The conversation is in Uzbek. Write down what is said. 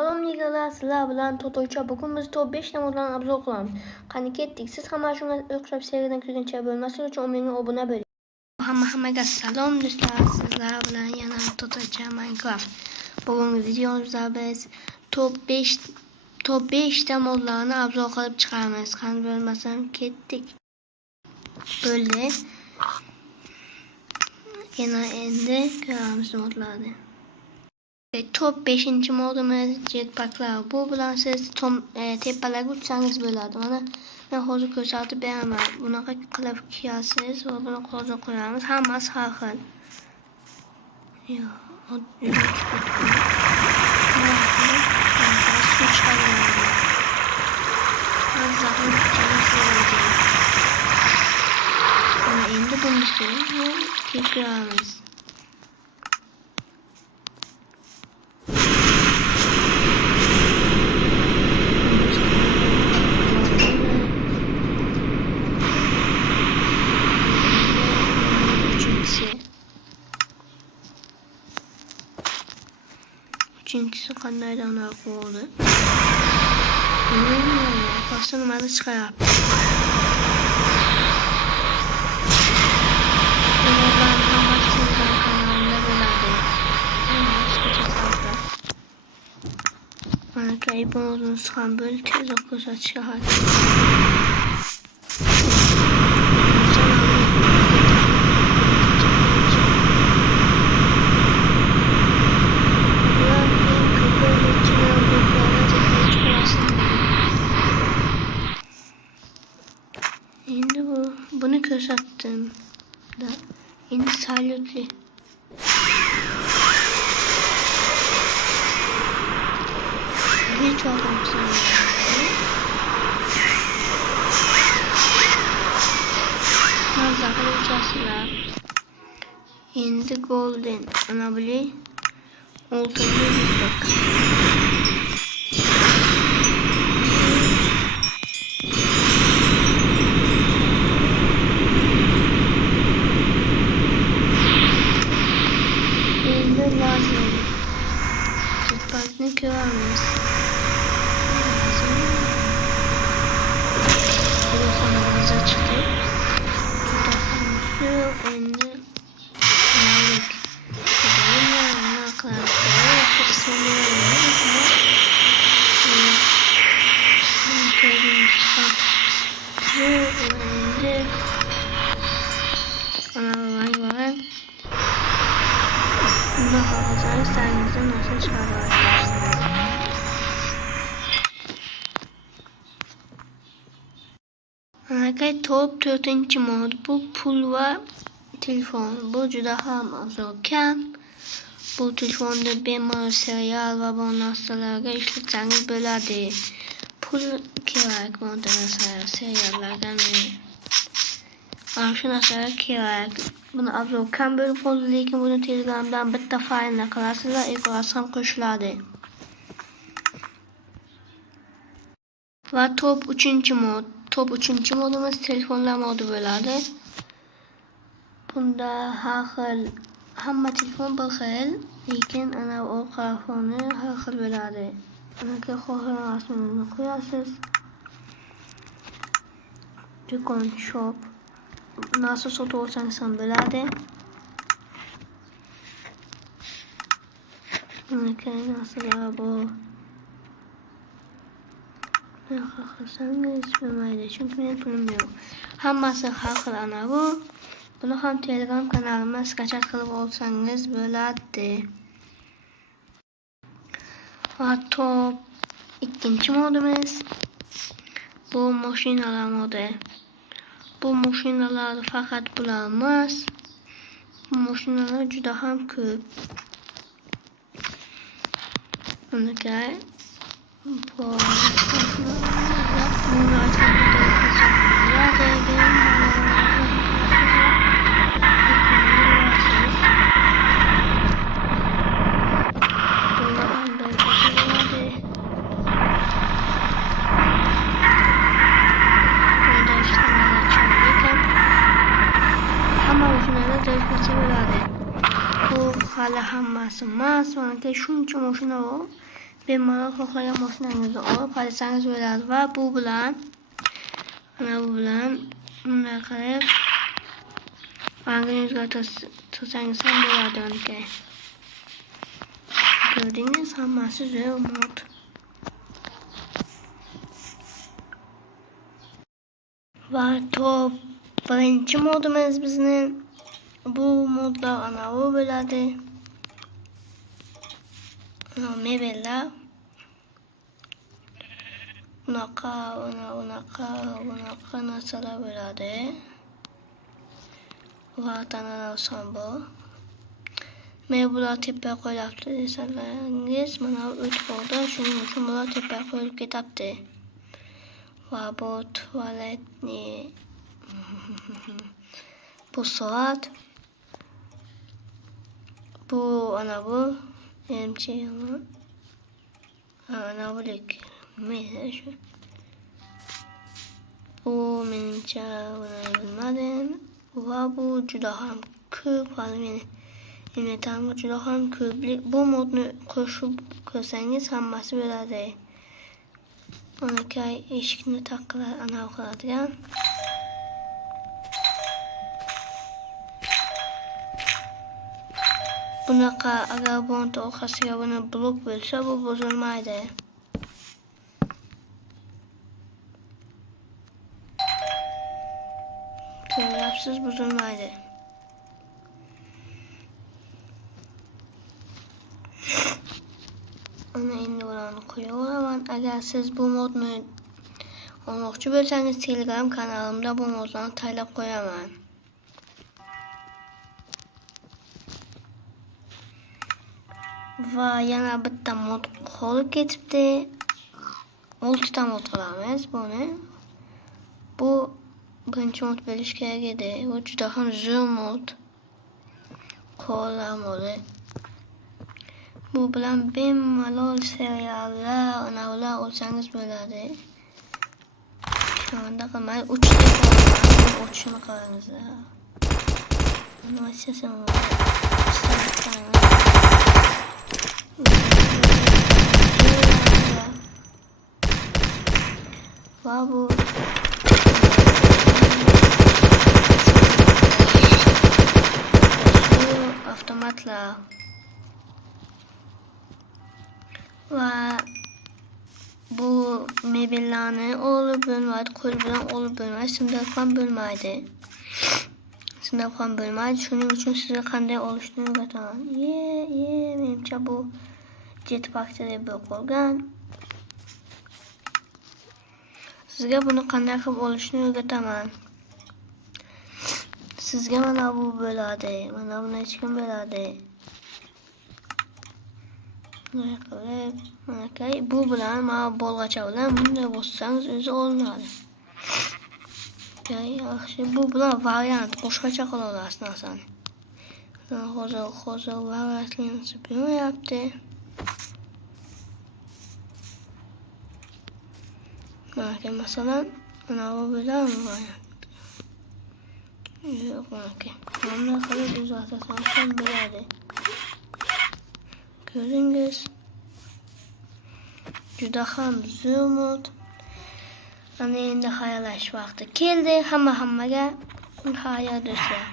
Salom ligalar sizlar bilan Totoycha. Bugun biz top 5 namodan obzor qilamiz. Qani ketdik. Siz ham shunga o'xshab seriyadan ko'rgancha bo'lmaslik uchun menga obuna bo'ling. Hammaga salom do'stlar. Sizlar bilan yana Totoycha Minecraft. Bugungi videomizda biz top 5 namolarni obzor qilib chiqamiz. Qani bo'lmasam ketdik. Böyle yana endi ko'ramiz modlarni. Top 5. modumuz jetpacklar. Bu bilan siz tepalarga uchsangiz bo'ladi. Mana men hozir ko'rsatib beraman. Bunaqa qilib kiyasiz va buni hozir qo'yamiz. Hammasi har xil. Endi bunisi ko'ramiz. Üçüncüsü qandaydan oldu. Başta numara çıkar. Bana kayıp olduğunu sıkan böyle tez okusa çıkar. Bunu gösterdim da yine salutlu. Ne çok güzel. Nazarlı uçasılar. Şimdi golden anabili olsun bak. Lazım. Jetpack'ını kırarız. Telefonumuza çıktı. Telefonumuzu önde aldık. Gidelim ya arkadaşlar. Nasıl çıkarlar? Top 4. mod. Bu pul ve telefon. Bu juda ham azokam. Bu telefonda bemalol serial ve bonuslarga ishlatsangiz bo'ladi. Pul kerak bo'ladi seriallarga. Shu narsalar kerak. Buni azokam bo'lib qoldi, lekin buni Telegramdan bitta faylni qilasizlar, ekrasi ham qo'shiladi. Va top 3. mod. Top 3. modimiz telefonlar modi bo'ladi. Bunda har xil hamma telefon bir xil, lekin ana orqa foni har xil bo'ladi. Anaqa xohlagan rasmingizni qo'yasiz. Do'kon shop nasıl sotib olsangiz ham bo'ladi. Anaqa narsalar bor. Xohlasangiz bo'lmaydi, chunki men pulim yo'q. Hammasi har xil ana bu. Buni ham Telegram kanalimdan skachat qilib olsangiz bo'ladi. Va top 2. modimiz bu mashinalar modi. Bu mashinalar faqat bular emas. Bu mashinalar juda ham ko'p. Anaqa bu hali hammasi emas. Mana shuncha mashina bor. bemalol xohlagan mashinangizni olib haydasangız bo'ladi va bu bilan bunday qilib rangini o'zgartirsangiz ham bo'ladi. O'nka. Gördünüz, hammasi zo'r mod. Va top birinchi modimiz bizni bu modlar anavi bo'ladi. Mebellar bunaqa narsalar bo'ladi. Va tanalar son bu. Men bular tepaga qo'yilibdi desangiz, mana o'tib oldi. Shuning uchun bular tepaga qo'yilib ketyapti. Va bu tualetni bu soat bu anavi menimcha anavilik nima shu. Bu menimcha bilmadim. Va bu juda ham ko'p hali meni juda ham ko'plik. Bu modni qo'shib ko'rsangiz hammasi bo'ladi. Onakay eshikni taqqilar anavi qiladigan. Bunaqa agar bont orqasiga buni blok bo'lsa, bu buzilmaydi. Ko'ryapsiz, buzilmaydi. Ana endi ularni qo'yaman. Agar siz bu modni olmoqchi bo'lsangiz, Telegram kanalimda bu modlarni tayyorlab qo'yaman. Va yana bitta mod qolib ketibdi. 6 ta mod qilamiz buni. Bu birinchi mod bo'lishi kerak edi. Bu juda ham zo'r mod. Qo'llamadi. Bu bilan bemalol seriallar, anavilar olsangiz bo'ladi. Shunda qilmay 3 ta o'tishini qarangizlar. Nima istesam va bu avtomatlar va bu mebellarni olib bo'lmaydi, qo'l bilan olib bo'lmaydi, simdab ham bo'lmaydi. Shuning uchun sizga qanday olishni o'rgataman. Menimcha bu jetpackda deb qolgan. Sizga buni qanday qilib olishni o'rgataman. Sizga mana bu bo'ladi. Mana buni hech kim bo'ladi. Bu bilan mana bolg'acha bilan bunday bossangiz o'zi olinadi. Yaxshi, bu bilan variant boshqacha qila olasiz narsani. Hozir variantni bilmayapti. Mana masalan, mana bu bilan variant. Yo'q, mana qilib o'zgartirsangiz ham bo'ladi. Ko'ringiz. Juda ham zo'r mod. Ana endi xayrlashish vaqti keldi. Hammaga xayr do'stlar.